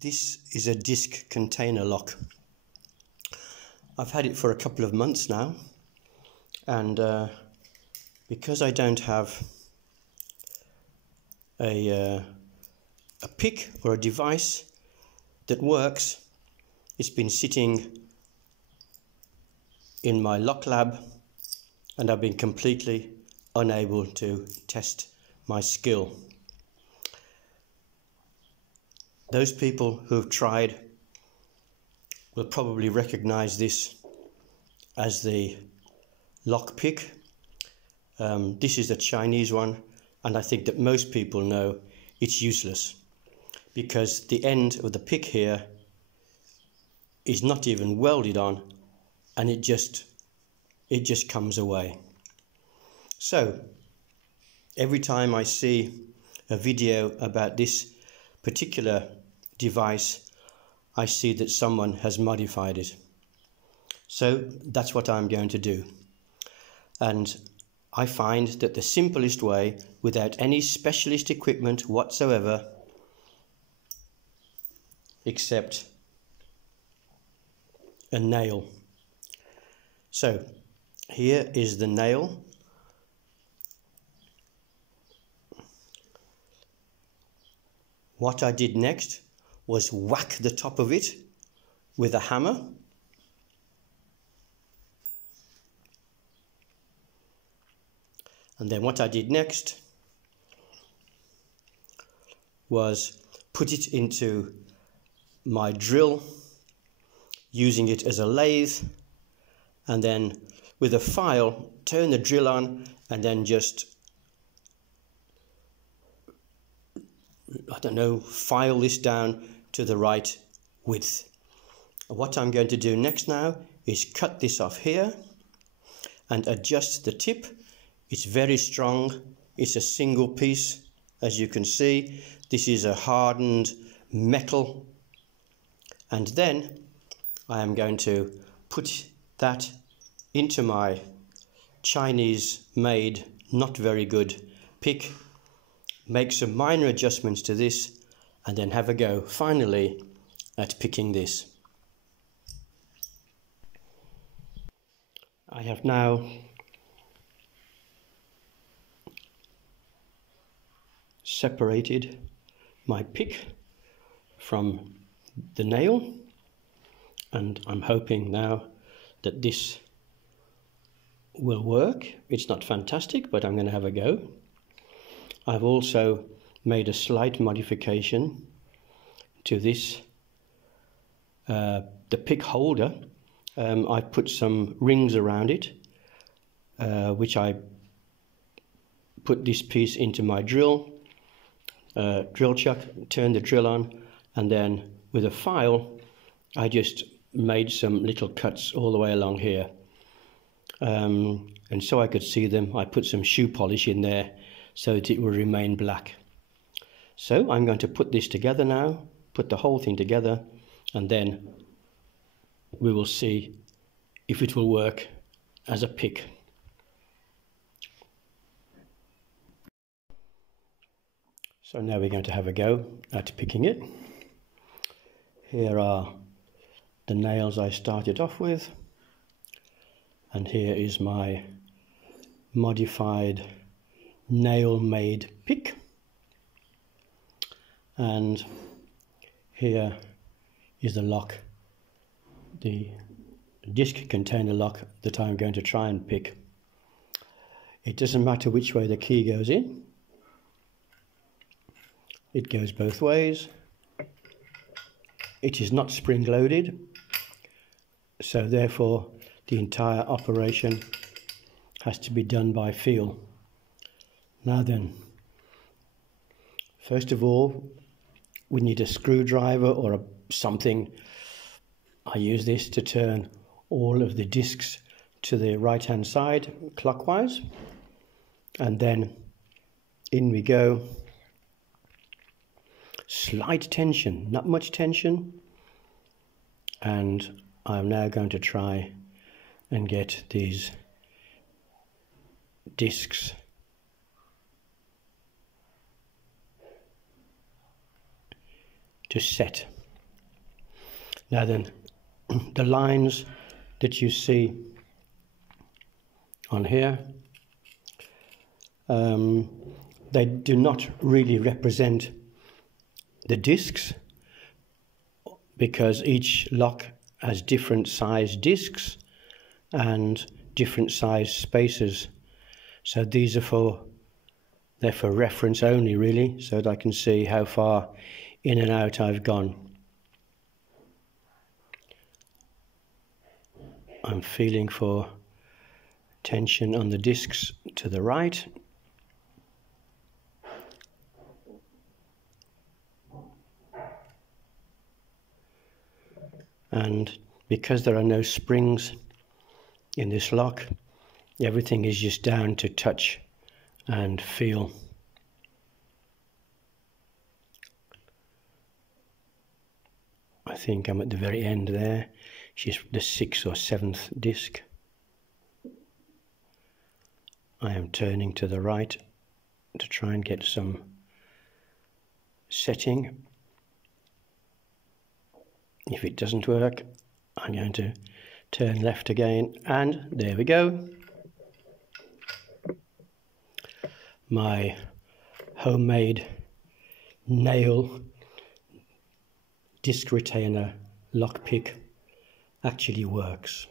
This is a disc container lock. I've had it for a couple of months now, and because I don't have a pick or a device that works, it's been sitting in my lock lab and I've been completely unable to test my skill. Those people who have tried will probably recognize this as the lock pick. This is a Chinese one, and I think that most people know it's useless because the end of the pick here is not even welded on, and it just comes away. So every time I see a video about this particular device, I see that someone has modified it. So that's what I'm going to do. And I find that the simplest way, without any specialist equipment whatsoever, except a nail. So here is the nail. What I did next was whack the top of it with a hammer. And then what I did next was put it into my drill, using it as a lathe, and then with a file turn the drill on and then just, I don't know, file this down to the right width. What I'm going to do next now is cut this off here and adjust the tip. It's very strong. It's a single piece, as you can see. This is a hardened metal. And then I am going to put that into my Chinese made, not very good pick, make some minor adjustments to this, and then have a go finally at picking this. I have now separated my pick from the nail, and I'm hoping now that this will work. It's not fantastic, but I'm going to have a go. I've also made a slight modification to this, the pick holder. I've put some rings around it, which I put this piece into my drill chuck, turn the drill on, and then with a file I just made some little cuts all the way along here, and so I could see them. I put some shoe polish in there so that it will remain black. So I'm going to put this together now, put the whole thing together, and then we will see if it will work as a pick. So now we're going to have a go at picking it. Here are the nails I started off with, and here is my modified nail-made pick, and here is the lock, the disc container lock that I'm going to try and pick. It doesn't matter which way the key goes in. It goes both ways. It is not spring loaded, so therefore the entire operation has to be done by feel. Now then, first of all, we need a screwdriver or something. I use this to turn all of the discs to the right hand side clockwise, and then in we go. Slight tension, not much tension, and I'm now going to try and get these discs to set. Now then, the lines that you see on here, they do not really represent the discs, because each lock has different size discs and different size spacers. So these are they're for reference only, really, so that I can see how far in and out I've gone. I'm feeling for tension on the discs to the right. And because there are no springs in this lock, everything is just down to touch and feel. I think I'm at the very end there. She's the 6th or 7th disc. I am turning to the right to try and get some setting. If it doesn't work, I'm going to turn left again, and there we go. My homemade nail disc retainer lockpick actually works.